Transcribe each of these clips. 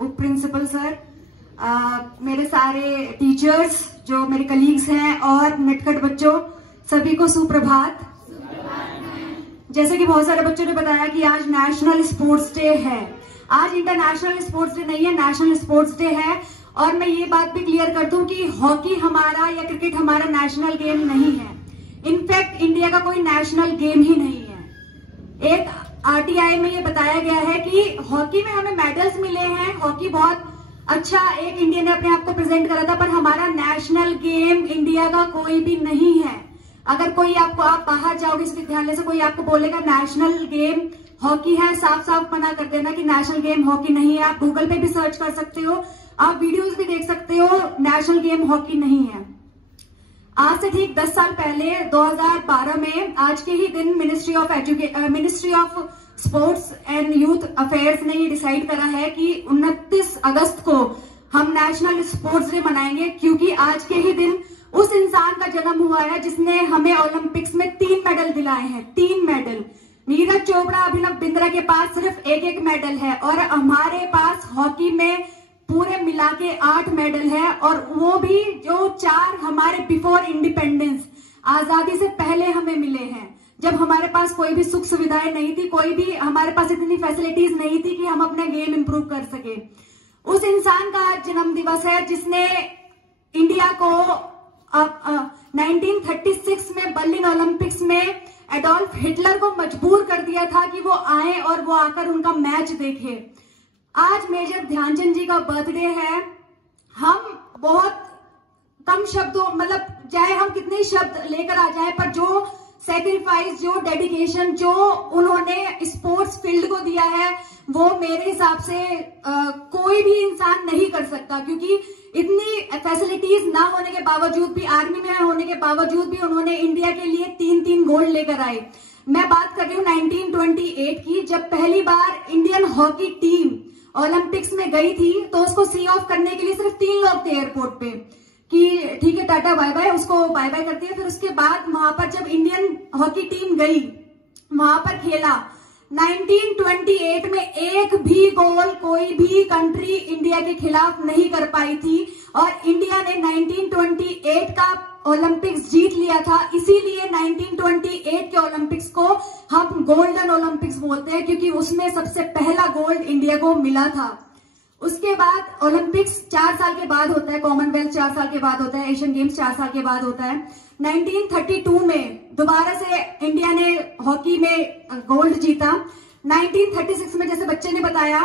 उप principal sir, मेरे सारे टीचर्स जो मेरे कलीग्स हैं और नटखट बच्चों, सभी को सुप्रभात। जैसे कि बहुत सारे बच्चों ने बताया कि आज नेशनल स्पोर्ट्स डे है। आज इंटरनेशनल स्पोर्ट्स डे नहीं है, नेशनल स्पोर्ट्स डे है। और मैं ये बात भी क्लियर कर दूं कि हॉकी हमारा या क्रिकेट हमारा नेशनल गेम नहीं है। इनफैक्ट इंडिया का कोई नेशनल गेम ही नहीं है। एक आरटीआई में ये बताया गया है कि हॉकी में हमें मेडल्स मिले हैं, हॉकी बहुत अच्छा एक इंडिया ने अपने आप को प्रेजेंट करा था, पर हमारा नेशनल गेम इंडिया का कोई भी नहीं है। अगर कोई आप बाहर जाओगे इस विद्यालय से, कोई आपको बोलेगा नेशनल गेम हॉकी है, साफ साफ मना कर देना कि नेशनल गेम हॉकी नहीं है। आप गूगल पे भी सर्च कर सकते हो, आप वीडियोस भी देख सकते हो, नेशनल गेम हॉकी नहीं है। आज से ठीक 10 साल पहले 2012 में आज के ही दिन ministry of sports and youth affairs ने ये डिसाइड करा है कि 29 अगस्त को हम नेशनल स्पोर्ट्स डे मनाएंगे, क्योंकि आज के ही दिन उस इंसान का जन्म हुआ है जिसने हमें ओलंपिक्स में 3 मेडल दिलाए हैं। 3 मेडल। नीरज चोपड़ा, अभिनव बिंद्रा के पास सिर्फ एक मेडल है और हमारे पास हॉकी में पूरे मिला के 8 मेडल है, और वो भी जो 4 हमारे बिफोर इंडिपेंडेंस, आजादी से पहले हमें मिले हैं, जब हमारे पास कोई भी सुख सुविधाएं नहीं थी, कोई भी हमारे पास इतनी फैसिलिटीज नहीं थी कि हम अपना गेम इंप्रूव कर सके। उस इंसान का आज जन्म दिवस है जिसने इंडिया को 1936 में बर्लिन ओलंपिक्स में एडोल्फ हिटलर को मजबूर कर दिया था कि वो आए और वो आकर उनका मैच देखे। आज मेजर ध्यानचंद जी का बर्थडे है। हम बहुत कम शब्दों, मतलब चाहे हम कितने शब्द लेकर आ जाए, पर जो सैक्रिफाइस, जो डेडिकेशन, जो उन्होंने स्पोर्ट्स फील्ड को दिया है, वो मेरे हिसाब से कोई भी इंसान नहीं कर सकता। क्योंकि इतनी फैसिलिटीज ना होने के बावजूद भी, आर्मी में होने के बावजूद भी उन्होंने इंडिया के लिए 3-3 गोल्ड लेकर आए। मैं बात कर रही हूँ 1928 की, जब पहली बार इंडियन हॉकी टीम ओलंपिक्स में गई थी, तो उसको सी ऑफ करने के लिए सिर्फ 3 लोग थे एयरपोर्ट पे कि ठीक है टाटा बाय बाय, उसको बाय बाय करती है। फिर उसके बाद वहां पर जब इंडियन हॉकी टीम गई, वहां पर खेला, 1928 में एक भी गोल कोई भी कंट्री इंडिया के खिलाफ नहीं कर पाई थी, और इंडिया ने 1928 का ओलंपिक्स जीत लिया था। इसीलिए 1928 के ओलंपिक्स को हम गोल्डन ओलंपिक्स बोलते हैं, क्योंकि उसमें सबसे पहला गोल्ड इंडिया को मिला था। उसके बाद ओलंपिक्स 4 साल के बाद होता है, कॉमनवेल्थ 4 साल के बाद होता है, एशियन गेम्स 4 साल के बाद होता है। 1932 में दोबारा से इंडिया ने हॉकी में गोल्ड जीता। 1936 में जैसे बच्चे ने बताया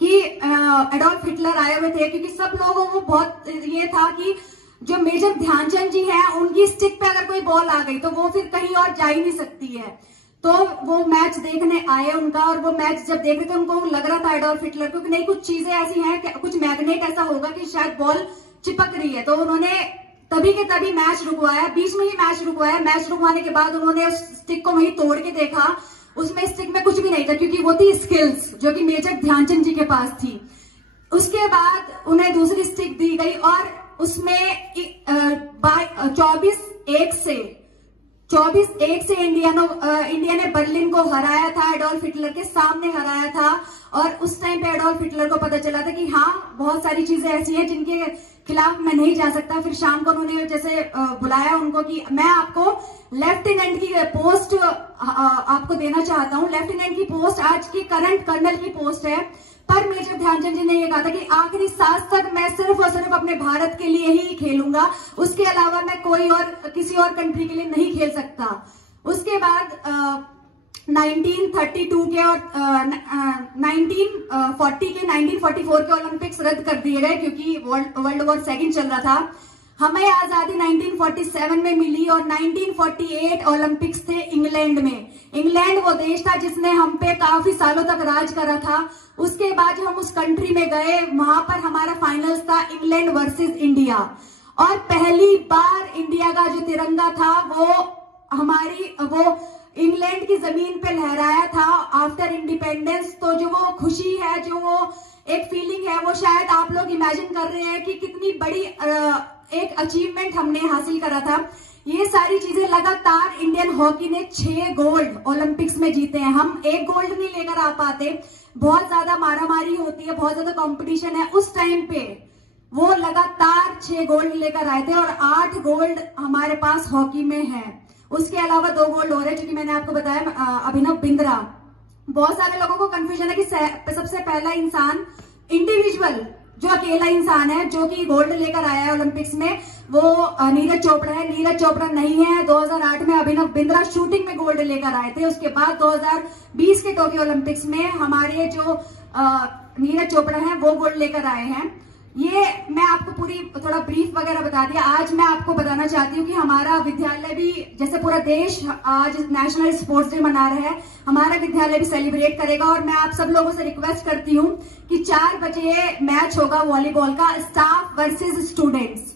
कि एडोल्फ हिटलर आए हुए थे, क्योंकि सब लोगों को बहुत ये था कि जो मेजर ध्यानचंद जी हैं, उनकी स्टिक पे अगर कोई बॉल आ गई तो वो फिर कहीं और जा ही नहीं सकती है। तो वो मैच देखने आए उनका, और वो मैच जब देख रहे थे उनको लग रहा था एडोल्फ हिटलर को कि नहीं, कुछ चीजें ऐसी हैं, कुछ मैग्नेट ऐसा होगा कि शायद बॉल चिपक रही है। तो उन्होंने तभी के तभी मैच रुकवाया, बीच में ही मैच रुकवाया। मैच रुकवाने के बाद उन्होंने उस स्टिक को वहीं तोड़ के देखा, उसमें स्टिक में कुछ भी नहीं था, क्योंकि वो थी स्किल्स जो कि मेजर ध्यानचंद जी के पास थी। उसके बाद उन्हें दूसरी स्टिक दी गई और उसमें 24-1 से इंडिया ने बर्लिन को हराया था, एडोल्फ हिटलर के सामने हराया था। और उस टाइम पे एडोल्फ हिटलर को पता चला था कि हाँ, बहुत सारी चीजें ऐसी हैं जिनके खिलाफ मैं नहीं जा सकता। फिर शाम को उन्होंने जैसे बुलाया उनको कि मैं आपको लेफ्टिनेंट की पोस्ट आपको देना चाहता हूँ। लेफ्टिनेंट की पोस्ट आज की करंट कर्नल की पोस्ट है, पर मेजर ध्यानचंद जी ने ये कहा था कि आखिरी सांस तक मैं सिर्फ और सिर्फ अपने भारत के लिए ही खेलूंगा, उसके अलावा मैं कोई और किसी और कंट्री के लिए नहीं खेल सकता। उसके बाद 1932 के और 1944 के ओलंपिक्स रद्द कर दिए गए, क्योंकि वर्ल्ड वॉर सेकंड चल रहा था। हमें आजादी 1947 में मिली और 1948 ओलंपिक्स थे इंग्लैंड में। इंग्लैंड वो देश था जिसने हम पे काफी सालों तक राज करा था। उसके बाद जब हम उस कंट्री में गए, वहां पर हमारा फाइनल्स था इंग्लैंड वर्सेस इंडिया, और पहली बार इंडिया का जो तिरंगा था वो इंग्लैंड की जमीन पे लहराया था आफ्टर इंडिपेंडेंस। तो जो वो खुशी है, जो वो एक फीलिंग है, वो शायद आप लोग इमेजिन कर रहे हैं कि कितनी बड़ी एक अचीवमेंट हमने हासिल करा था। ये सारी चीजें लगातार इंडियन हॉकी ने 6 गोल्ड ओलंपिक्स में जीते हैं। हम 1 गोल्ड नहीं लेकर आ पाते, बहुत ज्यादा मारामारी होती है, बहुत ज्यादा कंपटीशन है, उस टाइम पे वो लगातार 6 गोल्ड लेकर आए थे और 8 गोल्ड हमारे पास हॉकी में है। उसके अलावा 2 गोल्ड हो रहे, जो कि मैंने आपको बताया अभिनव बिंद्रा। बहुत सारे लोगों को कंफ्यूजन है कि सबसे पहला इंसान इंडिविजुअल जो अकेला इंसान है जो कि गोल्ड लेकर आया है ओलंपिक्स में, वो नीरज चोपड़ा है। नीरज चोपड़ा नहीं है। 2008 में अभिनव बिंद्रा शूटिंग में गोल्ड लेकर आए थे। उसके बाद 2020 के टोक्यो ओलंपिक्स में हमारे जो नीरज चोपड़ा है वो गोल्ड लेकर आए हैं। ये मैं आपको पूरी थोड़ा ब्रीफ वगैरह बता दिया। आज मैं आपको बताना चाहती हूँ कि हमारा विद्यालय भी, जैसे पूरा देश आज नेशनल स्पोर्ट्स डे मना रहा है, हमारा विद्यालय भी सेलिब्रेट करेगा। और मैं आप सब लोगों से रिक्वेस्ट करती हूँ कि 4 बजे मैच होगा वॉलीबॉल का, स्टाफ वर्सेस स्टूडेंट्स।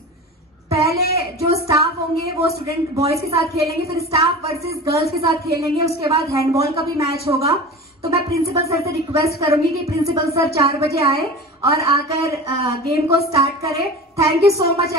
पहले जो स्टाफ होंगे वो स्टूडेंट बॉयज के साथ खेलेंगे, फिर स्टाफ वर्सेस गर्ल्स के साथ खेलेंगे। उसके बाद हैंडबॉल का भी मैच होगा। तो मैं प्रिंसिपल सर से रिक्वेस्ट करूंगी कि प्रिंसिपल सर 4 बजे आए और आकर गेम को स्टार्ट करें। Thank you so much.